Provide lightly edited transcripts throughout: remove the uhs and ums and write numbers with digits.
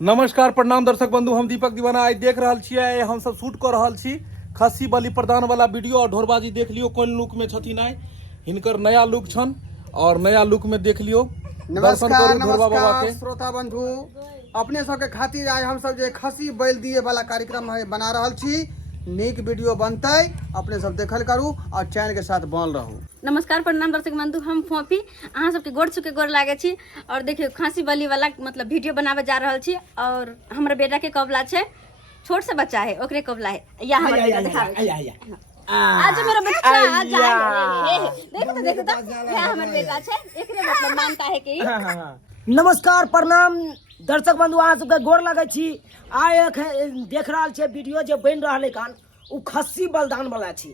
नमस्कार प्रणाम दर्शक बंधु, हम दीपक दीवाना आज देख रहा छियै। हम सब शूट कर रहा छी खस्सी बलि प्रदान वाला वीडियो और ढोरबाजी देख लियो कोन लुक में छथिन। आइ हिनकर नया लुक छन और नया लुक में देख लियो। नमस्कार नमस्कार श्रोता बंधु, अपने सबके खातिर आज हम सब जे खस्सी बैल दिए वाला कार्यक्रम है बना रहल छी। नीक वीडियो बनते, अपने सब देखल करू और चैनल के साथ बन रहू। नमस्कार प्रणाम दर्शक बंधु, हम फोपी अहाँ सबके गोड़ छुके गोड़ लागे छी। और देखियो खस्सी बलि वाला मतलब वीडियो बनावे जा रहल छी। और हमरा बेटा के कबला छे, छोट से बच्चा है ओकरे कबला है। या हमरा बेटा दिखावे आज मेरा बच्चा आ जाए। देखो तो है हमर बेटा छे, एकरे मतलब मानता है कि नमस्कार प्रणाम दर्शक बंधु, अहाँ सबके गोड़ लगे छी। आइ देख रहल छे वीडियो जे बन रहल कान उ खस्सी बलिदान वाला छी।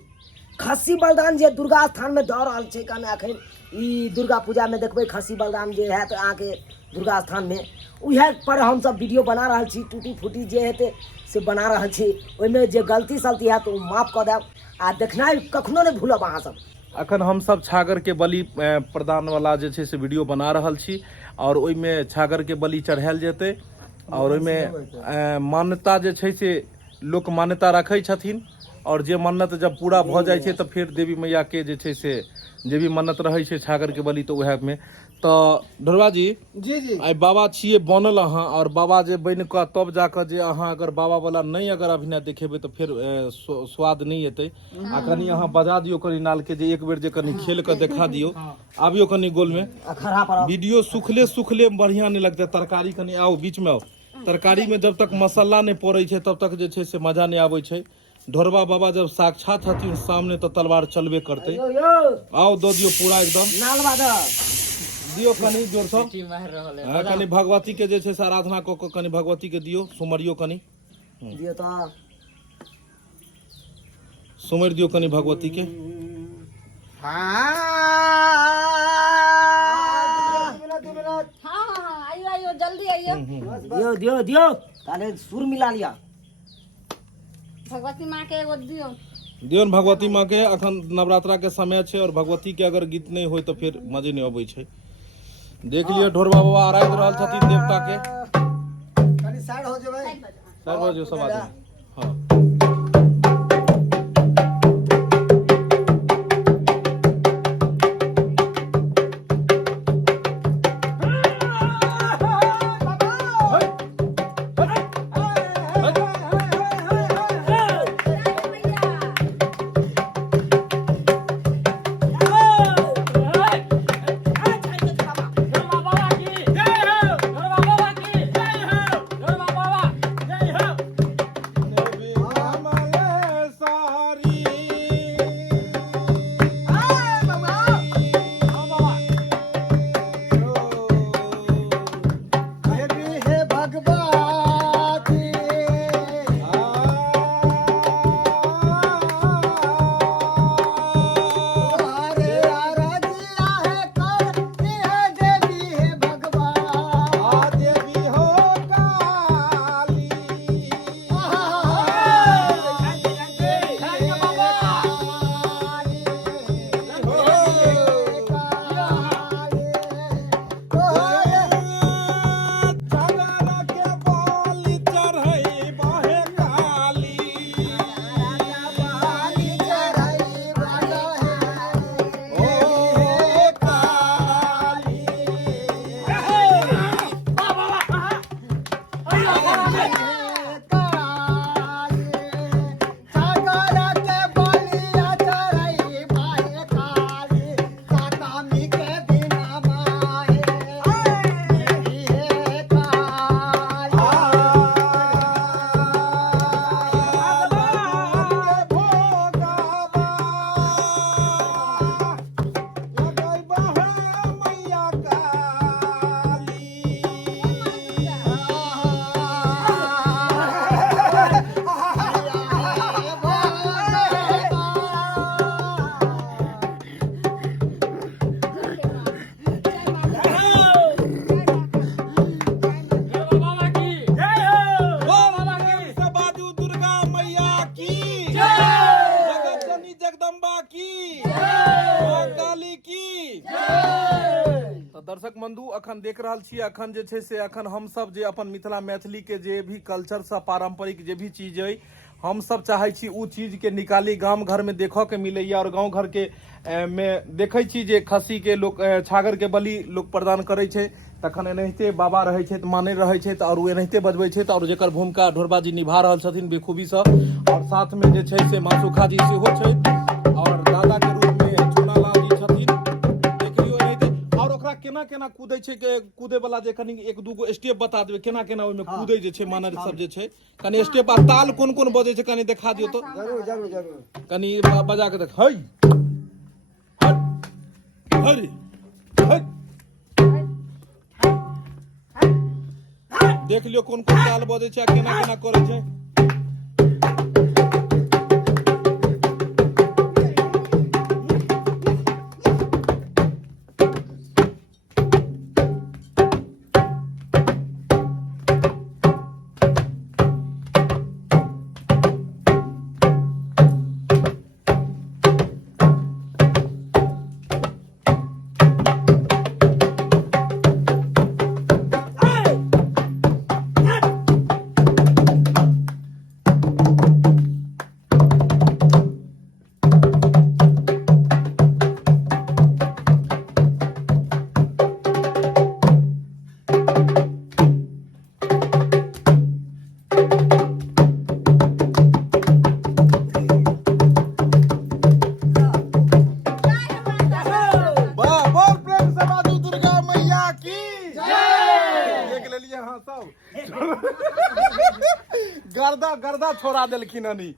खस्सी बलिदान जे दुर्गा स्थान में दऽ रहल छै कान एखन ई दुर्गा पूजा में देखबै खस्सी बलिदान जे हैत अहाँके दुर्गा स्थान में, उहे पर हम सब वीडियो बना रहल छी। टूटी फूटी जे हेतै से बना रहल छी, ओइमे जे गलती सलती हैत ओ माफ कऽ देब आ देखनाइ कखनो नहीं भूलब अहाँ सब। अखन हम सब छागर के बलि प्रदान वाला जे छै से वीडियो बना रहल छी और ओइमे छागर के बलि चढ़ायल जेतै और ओइमे मान्यता जे छै से लोक मान्यता रखै छथिन और जे मन्नत जब पूरा भऽ जाइ छै तऽ फिर देवी मैया के जे छै से जे भी मन्नत रहै छै छागर के बलि तऽ उहे में। तऽ ढोरबा जी जी आइ बाबा छियै बनल अहाँ, और बाबा जे बनि कऽ तब जाकऽ जे अहाँ अगर बाबा वाला नहीं अगर अभिनय देखेबै तऽ फिर स्वाद नहीं एतै। आ कनी अहाँ बजा दियौ कनी नाल के जे एक बेर जे कनी खेल के देखा दियौ। आबियो कनी गोल में वीडियो सुखले सुखले बढ़िया नहीं लगतै। तरकारी कनी आओ बीच में आओ। तरकारी में जब तक मसाला नहीं पड़ै छै तब तक जे छै से मजा नहीं आबै छै। ढोरबा बाबा जब साक्षात हथिन सामने तो तलवार चलबे करते। आओ दो दियो पूरा एकदम दियो कनी जोर सब। कनी भगवती के जे छै से आराधना क के कनी भगवती के दियो, सुमरियो कनी दियो त सुमर दियो कनी भगवती के। आइयो जल्दी आइयो। दियो दियो दियो ताले सुर मिला लिया। भगवती माँ के एगो दियो दियो भगवती माँ के। अखन नवरात्रा के समय छै और भगवती के अगर गीत नहीं होय तो फिर मजे नहीं अबै छै। देख लियो ढोरबा बाबा आराध रहल छथिन देवता के। कनी साइड हो जेबै, साइड हो जो सब आदमी। हां दर्शक बंधु अखन देख रहल छी, अखन जे छै से अखन हम सब जे अपन मिथिला मैथिली के जे भी कल्चर से पारंपरिक जे भी चीज है हम सब चाहे छी उ चीज के निकाली गांव घर में देखो के मिलैया। और गांव घर के में देखे छी जे खस्सी के लोग छागर के बलि लोग प्रदान करे छै, तखन एनाहिते बाबा रहे छै, माने रहे छै और उ एनाहिते बजबै छै और जेकर भूमिका ढोरबा जी निभा रहल छथिन बेखूबी से। और साथ में जे छै से माँ सुखा जी सेहो छै और दादा के रूप में चुनालाल जी छथिन। देखियो एनाहिते और ओकरा केना केना कूदै छै के कूदे वाला जे कनी एक दूगो स्टेप बता देबै केना केना ओइ में कूदै जे छै मानर सब जे छै कनी स्टेप आ ताल कोन कोन बजै छै कनी देखा दियौ तो। जरूर जरूर जरूर कनी बजा के देख। हई हई हई देख लियो कोन कोन ताल बजै छै आ केना केना करै छै। गर्दा गर्दा छोड़ा देलखिन हनी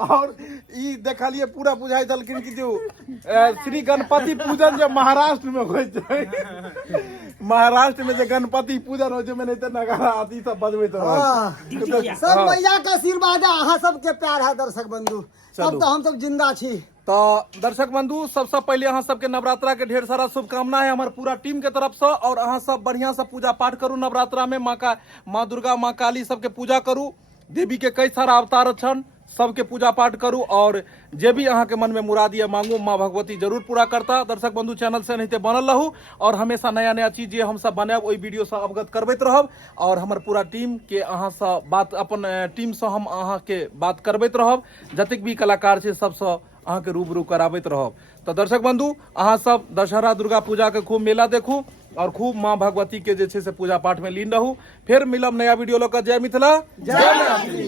और ई देखलिए पूरा बुझाई देलखिन कि जो श्री गणपति पूजन जो महाराष्ट्र में होय छै, महाराष्ट्र में जो गणपति पूजन हो छै में नहीं नगाड़ा आदि सब बजबैत रहल। सब मैया का आशीर्वाद है, अहाँ सबके प्यार है दर्शक बंधु, तब तो हम सब जिंदा छी। तो दर्शक बंधु सबसे पहले अहाँ सबके नवरात्रा के ढेर सारा शुभकामना है हमारे पूरा टीम के तरफ से। और अहाँ सब बढ़िया से पूजा पाठ करू नवरात्रा में, माँ दुर्गा माँ काली सबके पूजा करू, देवी के कई सारा अवतार छन सबके पूजा पाठ करू और जे भी अहाँ के मन में मुराद या मांगू माँ भगवती जरूर पूरा करता। दर्शक बंधु चैनल से नहीं बनल रहू और हमेशा नया नया चीज जे हम सब बनाब ओई वीडियो से अवगत करबैत रहब और हमर पूरा टीम के अहाँ से बात अपन टीम से हम अहाँ के बात करबैत रहब, जतेक भी कलाकार छै सबसे अहाँ के रूबरू कराबैत रहब। तो दर्शक बंधु अहाँ सब दशहरा दुर्गा पूजा के खूब मेला देखू और खूब माँ भगवती के जे छै से पूजा पाठ में लीन रहू। फिर मिलब नया वीडियो लऽ कऽ। जय मिथिला जय मैथिली।